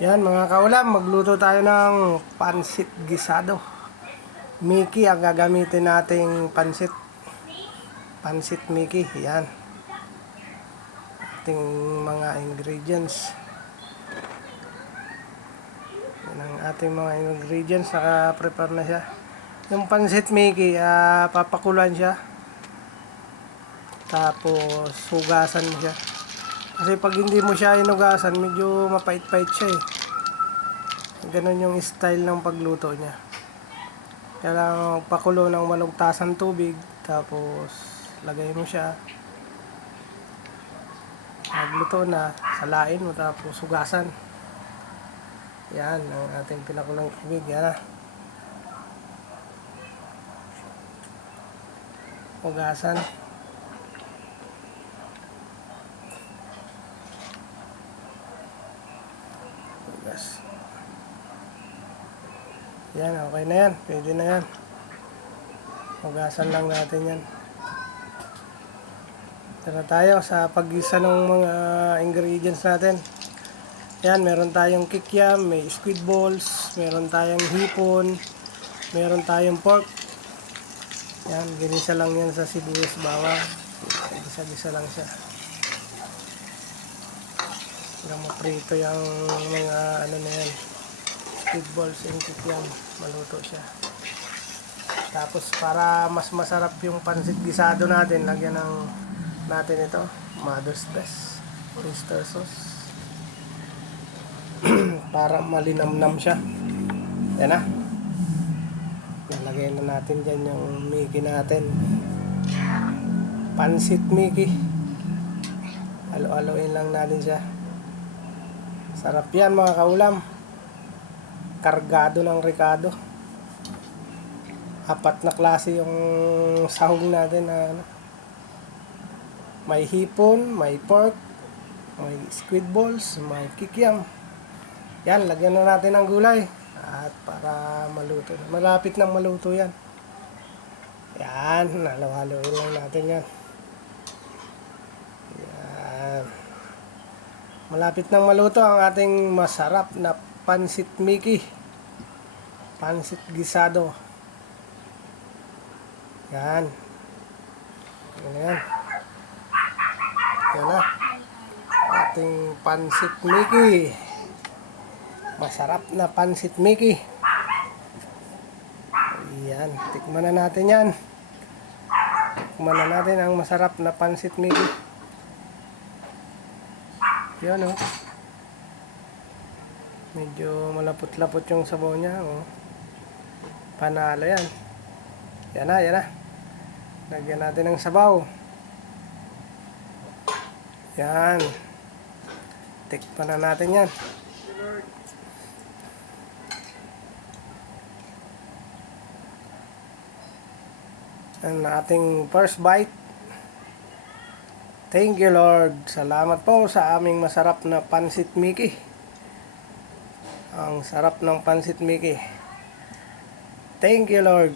Yan mga kaulam, magluto tayo ng pansit gisado. Mickey ang gagamitin nating pansit. Pansit Mickey, yan. Ating mga ingredients. Yan ang ating mga ingredients, naka-prepare na siya. Yung pansit Mickey, papakulan siya. Tapos, hugasan siya. Kasi pag hindi mo siya inugasan, medyo mapait-pait siya eh. Ganun yung style ng pagluto niya. Kailangan pakulo ng 8 tasang tubig, tapos lagay mo siya. Magluto na, salain mo, tapos hugasan. Yan ang ating pinakulang tubig. Yan na. Hugasan. Hugas. Yan, okay na yan. Pwede na yan. Hugasan lang natin yan. Tara tayo sa paggisa ng mga ingredients natin. Yan, meron tayong kikiam, may squid balls, meron tayong hipon, meron tayong pork. Yan, ginisa lang yan sa sibuyas bawang. Gisa-gisa lang siya. Hanggang maprito yung mga ano na yan. Squid balls and kikiam, maluto siya. Tapos para mas masarap yung pansit gisado natin, lagyan natin ito, Mother's Best oyster sauce. Para malinamnam siya. Yan na. Nalagay na natin dyan yung Mickey natin. Pansit Mickey. Halo-haloin lang natin siya. Sarap yan mga kaulam. Kargado ng Ricardo. 4 na klase yung sahog natin na may hipon, may pork, may squid balls, may kikiam. Yan, lagyan na natin ng gulay. At para maluto. Malapit nang maluto yan. Yan, halo-haloin lang natin yan. Yan. Malapit nang maluto ang ating masarap na pansit Mickey. Pansit gisado. Yan. Yan na yan. Yan na. Ating pansit Mickey. Masarap na pansit Mickey. Yan. Tikman na natin yan. Tikman na natin ang masarap na pansit Mickey. Yan o. Medyo malapot-lapot yung sabaw niya. O. Panalo yan. Yan na, yan na. Lagyan natin ng sabaw. Yan. Tikman na natin yan. Ang ating first bite. Thank you Lord. Salamat po sa aming masarap na pansit Mickey. Ang sarap ng pansit Mickey. Thank you Lord.